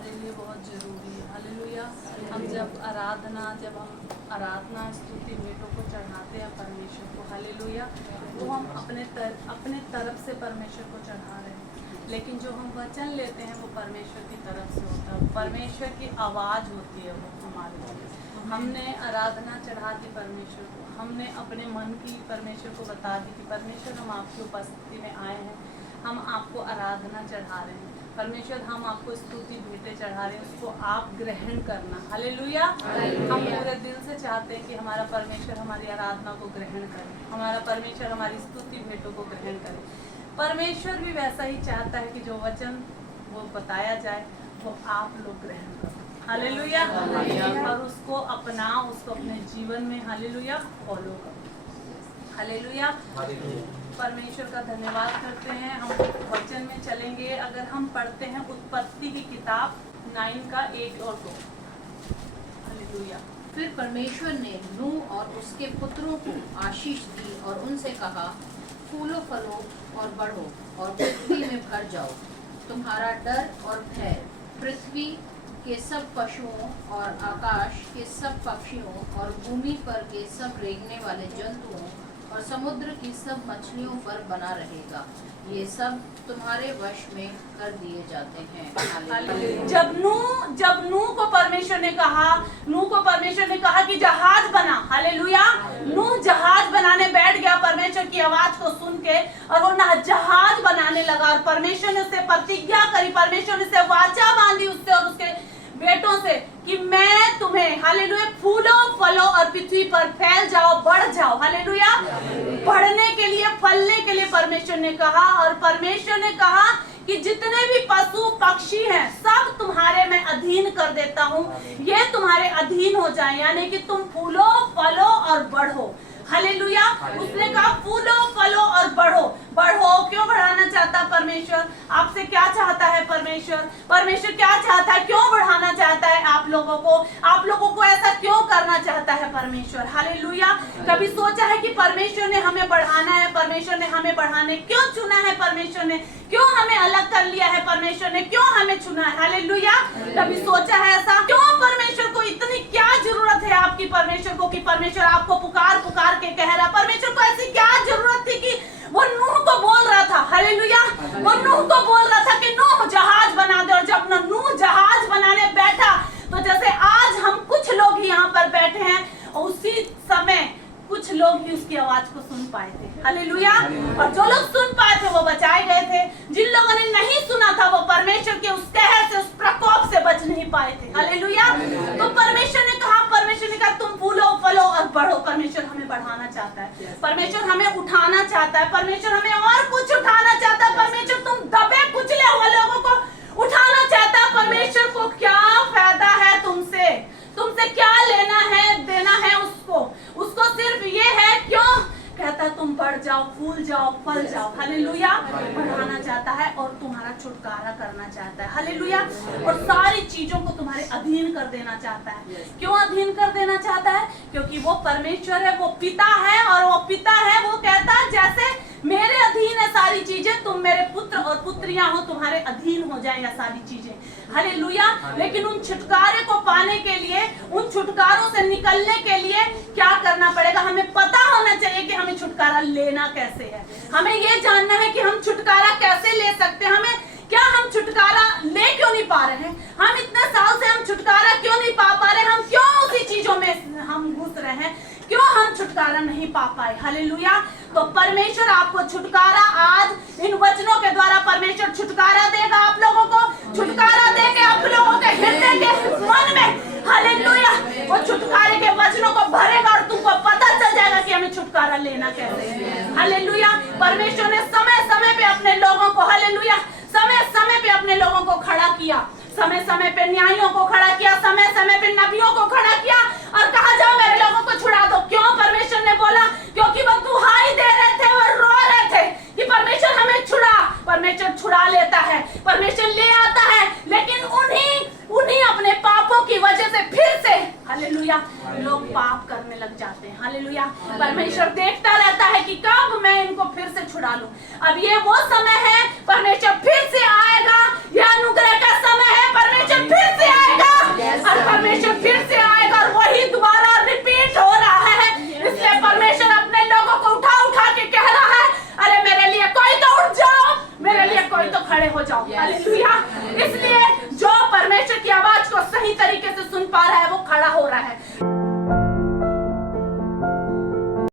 हमारे लिए बहुत ज़रूरी है। हालेलुया। जब हम आराधना स्तुति भेंटों को चढ़ाते हैं परमेश्वर को, हालेलुया, वो हम अपने तरफ से परमेश्वर को चढ़ा रहे हैं। लेकिन जो हम वचन लेते हैं वो परमेश्वर की तरफ से होता है, परमेश्वर की आवाज़ होती है वो हमारे लिए। हमने आराधना चढ़ा दी परमेश्वर को, हमने अपने मन की परमेश्वर को बता दी कि परमेश्वर हम आपकी उपस्थिति में आए हैं, हम आपको आराधना चढ़ा रहे हैं परमेश्वर, हम आपको स्तुति भेंटें चढ़ा रहे हैं, उसको आप ग्रहण करना। हालेलुया। हम पूरे दिल से चाहते हैं कि हमारा परमेश्वर हमारी आराधना को ग्रहण करे, हमारा परमेश्वर हमारी स्तुति भेंटों को ग्रहण करे। परमेश्वर भी वैसा ही चाहता है कि जो वचन वो बताया जाए वो आप लोग ग्रहण करो। हालेलुया। और उसको अपनाओ, उसको अपने जीवन में हालेलुया फॉलो करो। हालेलुया। परमेश्वर का धन्यवाद करते हैं। हम वचन में चलेंगे। अगर हम पढ़ते हैं उत्पत्ति की किताब 9 का 1 और 2। हालेलुया। फिर परमेश्वर ने नूह और उसके पुत्रों को आशीष दी और उनसे कहा, फूलो फलो और बढ़ो और पृथ्वी में भर जाओ। तुम्हारा डर और भय पृथ्वी के सब पशुओं और आकाश के सब पक्षियों और भूमि पर के सब रेंगने वाले जंतुओं और समुद्र की सब मछलियों पर बना रहेगा। ये सब तुम्हारे वश में कर दिए जाते हैं। जब नूह को परमेश्वर ने कहा कि जहाज बना, हालेलुया, नूह जहाज बनाने बैठ गया परमेश्वर की आवाज को सुन के, और वो जहाज बनाने लगा। और परमेश्वर ने उससे प्रतिज्ञा करी, परमेश्वर ने उससे वाचा बांधी उससे और उसके बेटों से कि मैं तुम्हें, हालेलुया, फूलो फलो और पृथ्वी पर फैल जाओ, बढ़ जाओ। हालेलुया। बढ़ने के लिए, फलने के लिए परमेश्वर ने कहा। और परमेश्वर ने कहा कि जितने भी पशु पक्षी हैं सब तुम्हारे मैं अधीन कर देता हूँ, ये तुम्हारे अधीन हो जाए, यानी कि तुम फूलो फलो और बढ़ो। हालेलुया। उसने कहा फूलो फलो और बढ़ो। बढ़ो क्यों बढ़ाना चाहता परमेश्वर? आपसे क्या चाहता है परमेश्वर क्या चाहता है, क्यों बढ़ाना चाहता है आप लोगों को ऐसा क्यों करना चाहता है परमेश्वर? हालेलुया। कभी सोचा है कि परमेश्वर ने हमें बढ़ाना है? परमेश्वर ने हमें बढ़ाने क्यों चुना है? परमेश्वर ने क्यों हमें अलग कर लिया है? परमेश्वर ने क्यों हमें चुना है? हालेलुया। कभी सोचा है ऐसा? क्यों परमेश्वर को इतनी क्या जरूरत है आपकी परमेश्वर को, कि परमेश्वर आपको पुकार के कह रहा? परमेश्वर को ऐसी क्या जरूरत थी कि वो नूह को बोल रहा था, हालेलुया, वो नूह को बोल रहा था कि नूह जहाज बना दे। और जब नूह जहाज बनाने बैठा, तो जैसे आज हम कुछ लोग यहाँ पर बैठे हैं, उसी समय कुछ लोग ही उसकी आवाज को सुन पाए थे। हालेलुया। और जो लोग सुन पाए थे वो बचाए गए थे। जिन लोगों ने नहीं सुना था वो परमेश्वर के उस कहर से, उस प्रकोप से बच नहीं पाए थे। हालेलुया। तो परमेश्वर ने कहा तुम फूलो फलो और बढ़ो। परमेश्वर हमें बढ़ाना चाहता है, परमेश्वर हमें उठाना चाहता है, परमेश्वर हमें और कुछ उठाना चाहता है। परमेश्वर तुम दबे कुचले हुए लोगों को उठाना चाहता है। परमेश्वर को क्या फायदा है तुमसे क्या लेना है, देना है उसको सिर्फ ये है, क्यों कहता है तुम बढ़ जाओ, फूल जाओ, फल जाओ। हालेलुया। बढ़ाना चाहता है और तुम्हारा छुटकारा करना चाहता है। हालेलुया। और सारी चीजों को तुम्हारे अधीन कर देना चाहता है। क्यों अधीन कर देना चाहता है? क्योंकि वो परमेश्वर है, वो पिता है, और वो पिता है, वो कहता है जैसे मेरे अधीन है सारी चीजें, तुम मेरे पुत्र और पुत्रियां हो, तुम्हारे अधीन हो जाएगा सारी चीजें। हालेलुया। लेकिन उन छुटकारे को पाने के लिए, उन छुटकारों से निकलने के लिए क्या करना पड़ेगा? हमें पता होना चाहिए कि हमें छुटकारा लेना कैसे है। हमें ये जानना है कि हम छुटकारा कैसे ले सकते हैं। हम छुटकारा ले क्यों नहीं पा रहे हैं? हम इतने साल से हम छुटकारा क्यों नहीं पा रहे? हम क्यों उसी चीजों में हम घुस रहे हैं? क्यों हम छुटकारा नहीं पा पाए? हालेलुया। तो परमेश्वर आपको छुटकारा, आज इन वचनों के द्वारा परमेश्वर छुटकारा देगा आप लोगों को, छुटकारा देके आप लोगों के हृदय के मन में, हालेलुया, वो छुटकारे के वचनों को भरेगा और तुमको पता चल जाएगा कि हमें छुटकारा लेना कैसे है। हालेलुया। परमेश्वर ने समय समय पे अपने लोगों को, हालेलुया, समय समय पे अपने लोगों को खड़ा किया, समय समय पे न्यायियों को खड़ा किया, समय समय पे नबियों को खड़ा किया और कहा जाओ मेरे लोगों को छुड़ा दो। क्यों? परमेश्वर ने बोला क्योंकि वो दुहाई दे रहे थे और रो रहे थे कि परमेश्वर हमें छुड़ा। परमेश्वर छुड़ा लेता है, परमेश्वर ले आता है, लेकिन उन्हीं अपने पापों की वजह से फिर से, हालेलुया, लोग पाप करने लग जाते हैं। हालेलुया। परमेश्वर देखता रहता है कि कब मैं इनको फिर से छुड़ा लूं। अब ये वो समय है, परमेश्वर फिर से आएगा, यह अनुग्रह का समय है, परमेश्वर जाओ। हालेलुया। इसलिए जो परमेश्वर की आवाज को सही तरीके से सुन पा रहा है वो खड़ा हो रहा है।